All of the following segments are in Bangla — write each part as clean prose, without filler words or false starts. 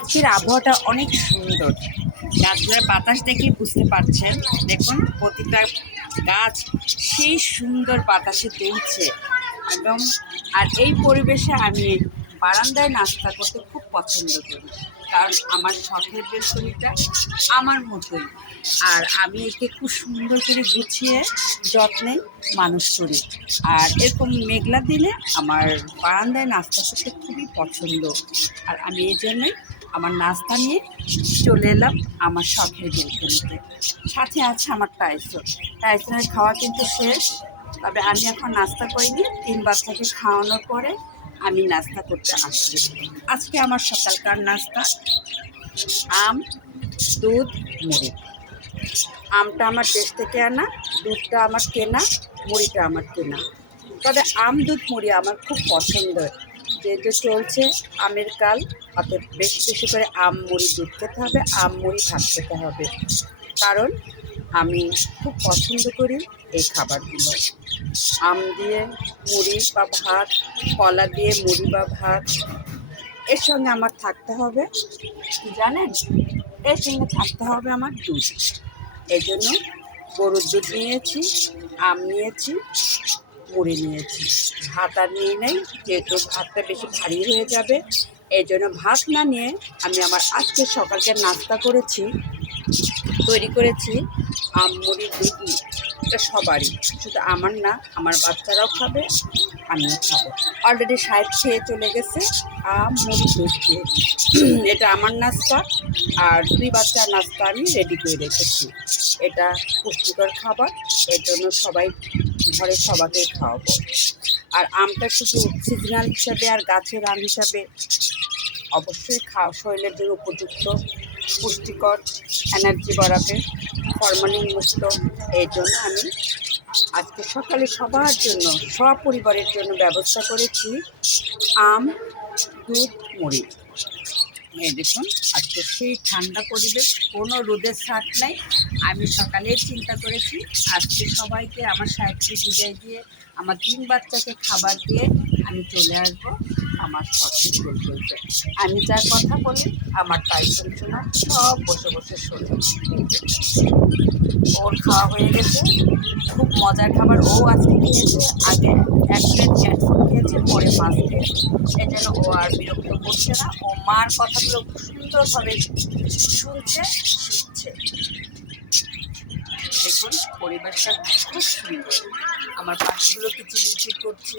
আজকের আবহাওয়াটা অনেক সুন্দর। গাছগুলোর বাতাস দেখেই বুঝতে পারছেন। দেখুন প্রতিটা গাছ সেই সুন্দর বাতাসে দুলছে একদম। আর এই পরিবেশে আমি বারান্দায় নাস্তা করতে খুব পছন্দ করি, কারণ আমার শখের বেলকনিটা আমার মতোই। আর আমি একে খুব সুন্দর করে গুছিয়ে যত্নে মানুষ করি। আর এরকম মেঘলা দিনে আমার বারান্দায় নাস্তা করতে খুবই পছন্দ। আর আমি এই জন্যই আমার নাস্তা নিয়ে চলে এলাম আমার শখের বেলকনিতে। সাথে আছে আমার টাইসনের খাওয়া কিন্তু শেষ, তবে আমি এখন নাস্তা করিনি। 3 বাচ্চাকে খাওয়ানোর পরে আমি নাস্তা করতে আসছি। আজকে আমার সকালকার নাস্তা আম, দুধ, মুড়ি। আমটা আমার দেশ থেকে আনা, দুধটা আমার কেনা, মুড়িটা আমার কেনা। তবে আম, দুধ, মুড়ি আমার খুব পছন্দের। যেহেতু চলছে আমের কাল, অতএব বেশি বেশি করে আম, মুড়ি, দুধ খেতে হবে, আম, মুড়ি, ভাত খেতে হবে। কারণ আমি খুব পছন্দ করি এই খাবারগুলো। আম দিয়ে মুড়ি বা ভাত, কলা দিয়ে মুড়ি বা ভাত। এর সঙ্গে আমার থাকতে হবে কি জানেন, এর সঙ্গে থাকতে হবে আমার দুধ। এই জন্য গরুর দুধ নিয়েছি, আম নিয়েছি, মুড়ি নিয়েছি। ভাত আর নিয়ে নেই, যেহেতু ভাতটা বেশি ভারী হয়ে যাবে। এই জন্য ভাত না নিয়ে আমি আমার আজকে সকালকে নাস্তা তৈরি করেছি আম, মুড়ি, দুধ নিয়ে। এটা সবারই, শুধু আমার না, আমার বাচ্চারাও খাবে, আমিও খাবো। অলরেডি সাহেব খেয়ে চলে গেছে আম, মুড়ি, দুধ খেয়ে। এটা আমার নাস্তা, আর 2 বাচ্চার নাস্তা আমি রেডি করে রেখেছি। এটা পুষ্টিকর খাবার, এর জন্য ঘরে সবাইকে খাওয়াবো। আর আমটা শুধু সিজনাল হিসাবে আর গাছের আম হিসাবে অবশ্যই শরীরের জন্য উপযুক্ত, পুষ্টিকর, এনার্জি বাড়াবে, ফরমালিন মুক্ত। এই জন্য আমি আজকে সকালে সবার জন্য, সপরিবারের জন্য ব্যবস্থা করেছি আম, দুধ, মুড়ি। এই দেখুন আজকে সেই ঠান্ডা পরিবেশ, কোনো রোদের ছাট নাই। আমি সকালেই চিন্তা করেছি আজকে সবাইকে আমার সাহেবকে বিদায় দিয়ে, আমার 3 বাচ্চাকে খাবার দিয়ে আমি চলে আসবো আমার শখের বেলকনিতে। আমি যা কথা বলি আমার টাইসন শোনা সব বসে বসে শোনে। ওর খাওয়া হয়ে গেছে, খুব মজার খাবার। ও আজকে খেয়েছে, আগে 1 প্লেট ক্যাটফুড খেয়েছে, পরে মাছ খেয়েছে। এই জন্য ও আর বিরক্ত করছে না, ও মার কথাগুলো সুন্দরভাবে শুনছে, শিখছে। দেখুন পরিবেশটা খুব সুন্দর, আমার পাখিগুলো কিচিরমিচির করছে।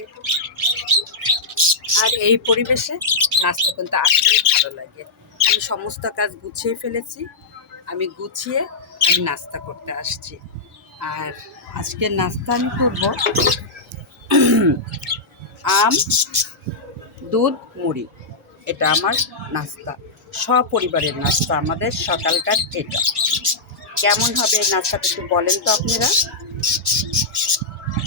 আর এই পরিবেশে নাস্তা কিন্তু আসলেই ভালো লাগে। আমি সমস্ত কাজ গুছিয়ে ফেলেছি, আমি নাস্তা করতে আসছি। আর আজকের নাস্তা আমি করব আম, দুধ, মুড়ি। এটা আমার নাস্তা, সপরিবারের নাস্তা, আমাদের সকালকার এটা। কেমন হবে এই নাস্তাটা একটু বলেন তো আপনারা।